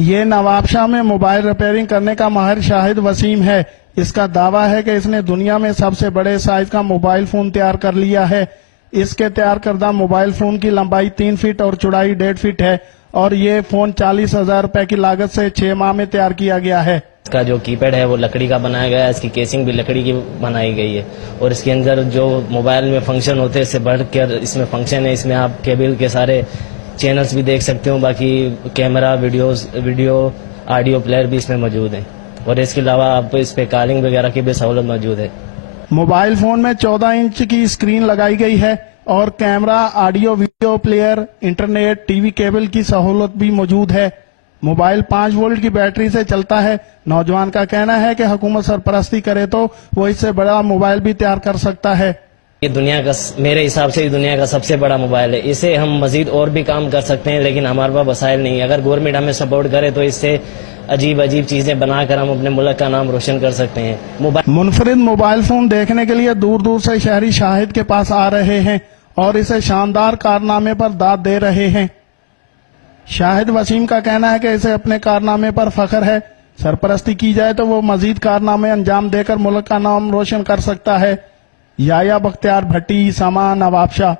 یہ نواب شاہ میں mobile repairing کرنے کا ماہر شاہد وسیم ہے۔ اس کا دعویٰ ہے کہ اس نے دنیا میں سب سے بڑے سائز کا موبائل فون تیار کر لیا ہے۔ اس کے تیار کردہ موبائل فون کی لمبائی 3 فٹ اور چوڑائی 1.5 فٹ ہے اور یہ فون 40,000 روپے کی لاگت سے 6 ماہ میں تیار کیا گیا ہے۔ اس کا جو کی پیڈ ہے وہ لکڑی کا بنایا گیا ہے، اس کی کیسنگ بھی لکڑی کی بنائی گئی ہے اور اس کے اندر جو موبائل میں فنکشن ہوتے ہیں اس سے بڑھ کر اس میں فنکشن ہے۔ اس میں آپ کیبل کے سارے چینلز بھی دیکھ سکتے ہو، باقی کیمرہ، ویڈیو آڈیو پلیئر بھی اس میں موجود ہیں اور اس کے علاوہ آپ اس پہ کالنگ وغیرہ کی بھی سہولت موجود ہے۔ موبائل فون میں 14 انچ کی اسکرین لگائی گئی ہے اور camera, audio video player, internet, T V cable کی سہولت بھی موجود ہے۔ موبائل 5 وولٹ کی بیٹری سے چلتا ہے۔ نوجوان کا کہنا ہے کہ حکومت سرپرستی کرے تو وہ اس سے بڑا موبائل بھی تیار کر سکتا ہے۔ یہ دنیا کا، میرے حساب سے دنیا کا سب سے بڑا موبائل ہے۔ اسے ہم مزید اور بھی کام کر سکتے ہیں لیکن ہمارے پاس وسائل نہیں ہے۔ اگر گورنمنٹ ہمیں سپورٹ کرے تو اس سے عجیب چیزیں بنا کر ہم اپنے ملک کا نام روشن کر سکتے ہیں۔ منفرد موبائل فون دیکھنے کے لیے دور دور سے شہری شاہد کے پاس آ رہے ہیں اور اسے شاندار کارنامے پر داد دے رہے ہیں۔ شاہد وسیم کا کہنا ہے کہ اسے اپنے کارنامے پر فخر ہے۔ سرپرستی کی جائے تو وہ مزید کارنامے انجام دے کر ملک کا نام روشن کر سکتا ہے۔ یایا بختیار بھٹی، سما، نواب شاہ۔